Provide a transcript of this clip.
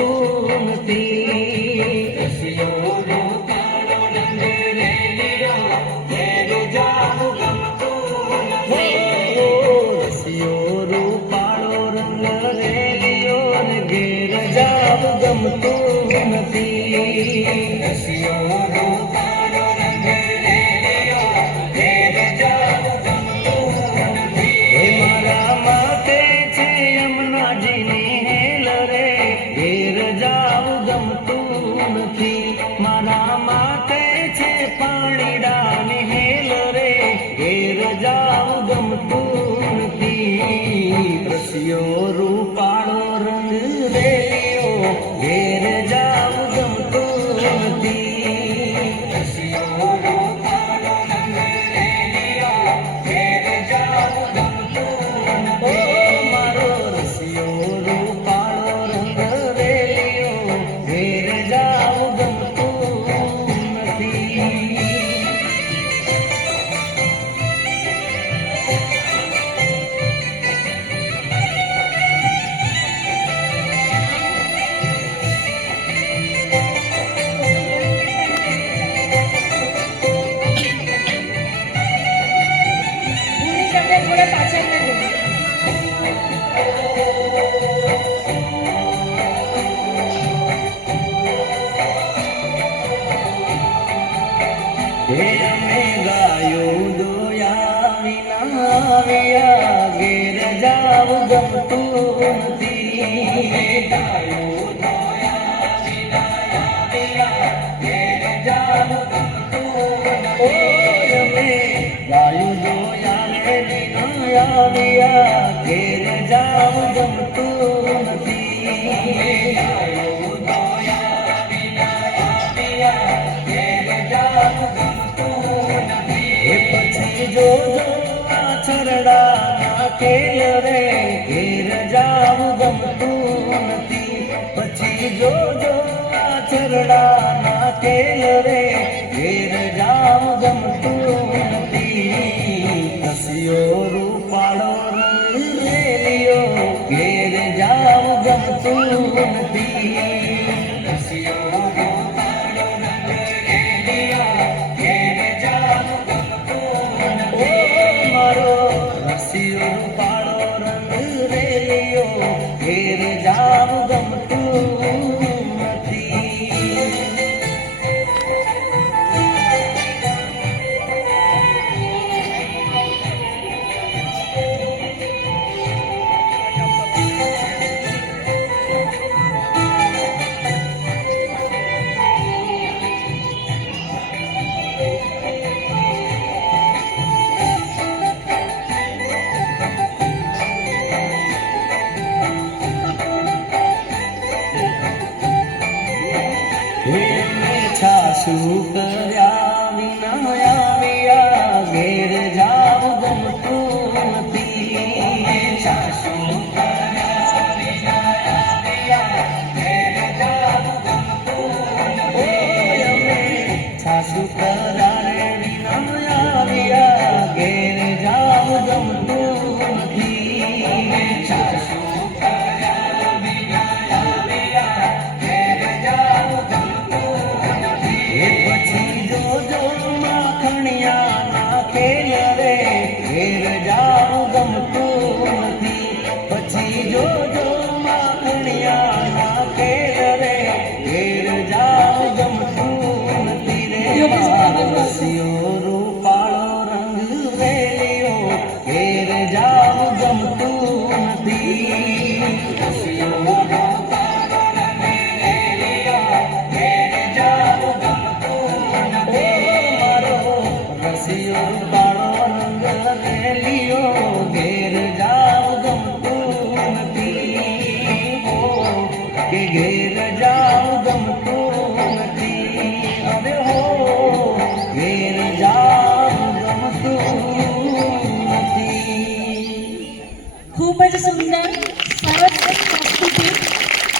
ગમતું નથી. રસિયોનો કાળો રંગ રેલિયો ઘેર જાવું ગમતું નથી. રસિયો રૂપાળો રંગ રેલિયો ઘેર જાવું ગમતું નથી. રસિયો રૂપાળો રંગ રેલિયો ઘેર જાવું ગમતું નથી. મારા માટે છે યમુનાજીની હેલ રે ઘેર જાવું ગમતું નથી. મારા માટે છે પાણીડાની હેલ રે ઘેર જાવું ગમતું નથી. રસિયો રૂપાળો રંગ રેલિયો ઘેર જાવું ગમતું નથી. રસિયો રૂપાળો રંગ રેલિયો ઘેર જાવું ગમતું નથી. મારો રસિયો રૂપાળો રંગ રેલિયો ઘેર જાવું ગમતું નથી. અમે ગાયું દોયા વિના વિયા ઘેર જાવું ગમતું નથી. ગાયું દોયા વિના વિયા ઘેર જાવું ગમતું નથી. અમે ગાયું દોયા વિના વિયા ઘેર જાવું ગમતું નથી. ગાયું દોયા વિના વિયા ઘેર જાવું પછી જોજો આ છરડા કેલ રે ઘેર જાવું ગમતું નથી. પછી જોજો આ છરડા કેલ રે ઘેર જાવું ગમતું નથી. રસિયો રૂપાળો રંગ રેલિયો ઘેર જાવું ગમતું નથી. રસિયો રૂપાળો રંગ રેલિયો ઘેર જાવું રસિયો રૂપાળો રંગ રેલિયો ઘેર જાવું ગમતું નથી. છાશું કર્યા વિના આવ્યા ઘેર જાવું ગમતું નથી. છાશું કર્યા વિના આવ્યા ઘેર જાવું ગમતું નથી. અમે છાશું કર્યા વિના આવ્યા ઘેર જાવું ગમતું નથી. છાશું કર્યા વિના આવ્યા ઘેર જાવું પછી જોજો માખણિયા ના ખેલ રે ઘેર જાવું ગમતું નથી. પછી જોજો માખણિયા ના ખેલ રે ઘેર જાવું ગમતું નથી. રે રસિયો રૂપાળો રંગ રેલિયો ઘેર જાવું ગમતું નથી. રસિયો રૂપાળો રંગ રેલિયો ઘેર જાવું રસિયો રૂપાળો રંગ રેલિયો ઘેર જાવું ગમતું નથી. કે ઘેર જાવું ગમતું નથી. હવે હો ઘેર જાવું ગમતું નથી. ખૂબ જ સુંદર સરસ